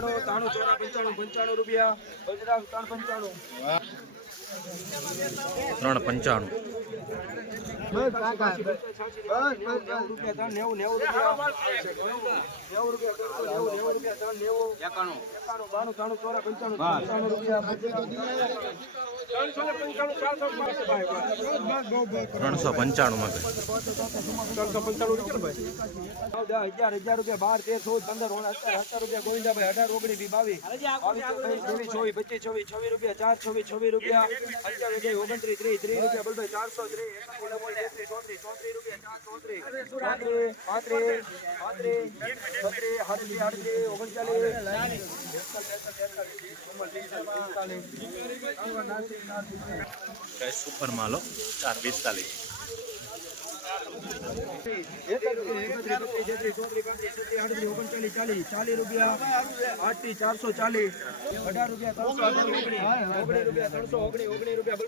તાણું તાણું ચોરા પંચાણું પંચાણું રૂપિયા. બલરામ ત્રણ પંચાણું. ત્રણ પંચાણું. રૂપિયા ત્રણ નેવું નેવું રૂપિયા. નેવું રૂપિયા નેવું નેવું. ત્રણસો પંચાણું માં ત્રણસો પંચાણું રૂપિયા ભાઈ દસ હજાર રૂપિયા બાર તેર ચૌદ પંદર ઓણ અત્યાર હજાર રૂપિયા ગોવિંદાભાઈ અઢાર ઓગણીસ બી બાવીસ ચોવીસ ચોવીસ પચીસ છવ્વીસ છવ્વીસ રૂપિયા ચાર છવ્વીસ છવ્વીસ રૂપિયા અત્યાર રૂપિયા ઓગણત્રીસ ત્રીસ ત્રીસ રૂપિયા બોલભાઈ ચારસો ત્રીસ ચોત્રીસ ચોત્રીસ રૂપિયા ચાર ચોત્રીસ પાંત્રીસ પાંત્રીસ પાંત્રીસ છત્રીસ કઈ સુપર માલો? ચાર પિસ્તાલીસ. ચારસો ચાલીસ, અઢાર રૂપિયા ત્રણસો ઓગણી રૂપિયા,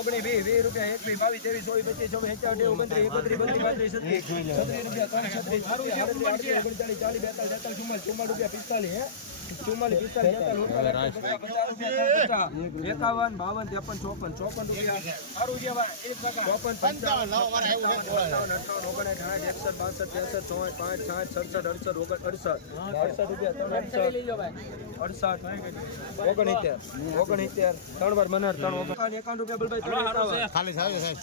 ઓગણીસ વીસ વીસ રૂપિયા એકવીસ બાવીસ, ત્રેવીસ, ચોવીસ, પચીસ, છવ્વીસ, એકાવન ઓગણત્રીસ એકત્રીસ, બત્રીસ રૂપિયા ત્રણ છત્રીસ ચાલીસ, બેતાલીસ તેતાલીસ ચુમ્માલીસ ચુમ્માલીસ રૂપિયા પિસ્તાલીસ એકાવન બાવન ત્રેપન ચોપન ચોપન રૂપિયા. ચોપન પંચાવન અઠાવન અઠાવન ઓગણસાઠ સાઠ એકસઠ બાસઠ ત્રેસઠ ચોસઠ પાંચ સાઠ સડસઠ અડસઠ ઓગણ અડસઠ. અડસઠ રૂપિયા ત્રણ અડસઠ. ઓગણસિત્તેર. ઓગણસિત્તેર. ત્રણ વાર મનર ત્રણ ઓગણ. એકાવન રૂપિયા બલભાઈ ખાલી સાહેબ.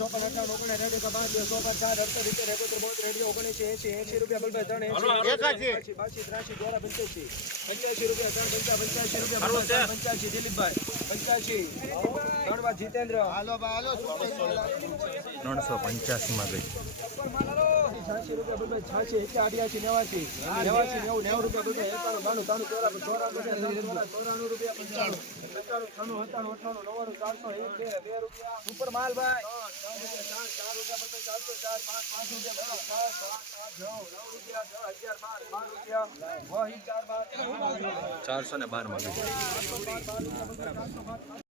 ચોપન અઠાવન ઓગણ રેડ પાંચ ચોપન ચાર અડસઠ રૂપિયા રેડિયો ઓગણીસ એંસી એંસી રૂપિયા બલભાઈ ત્રણ એંસી. એકાશી. બાસી ત્રાસી પંચ્યાસી. પંચ્યાસી રૂપિયા ત્રણ પંચા પંચ્યાસી રૂપિયા પંચ્યાસી દિલીપભાઈ પંચ્યાસી. ત્રણ વાર જીતેન્દ્ર. હાલો હાલો ત્રણસો પંચ્યાસીમાં ગઈ. છ્યાસી રૂપિયા બલભાઈ છ્યાસી એકે અઠ્યાસી નેવાસી. નેવાસી નેવું નેવું રૂપિયા બલભાઈ એકાણું બાણું ત્રાણું ચોરાણું ચોરાણું ચોરાણું રૂપિયા પંચાણું પંચાણું છન્નું સત્તાણું અઠાણું નવ્વાણું ચારસો એક બે બે રૂપિયા. ઉપર માલ ભાઈ. ચાર ચાર ચાર રૂપિયા બલભાઈ ચારસો ચાર પાંચ પાંચ રૂપિયા બલભાઈ પાંચ પાંચ પાંચ નવ નવ રૂપિયા છ અગિયાર બાર બાર રૂપિયા ચાર બાર ચારસો ને બારમાં ગઈ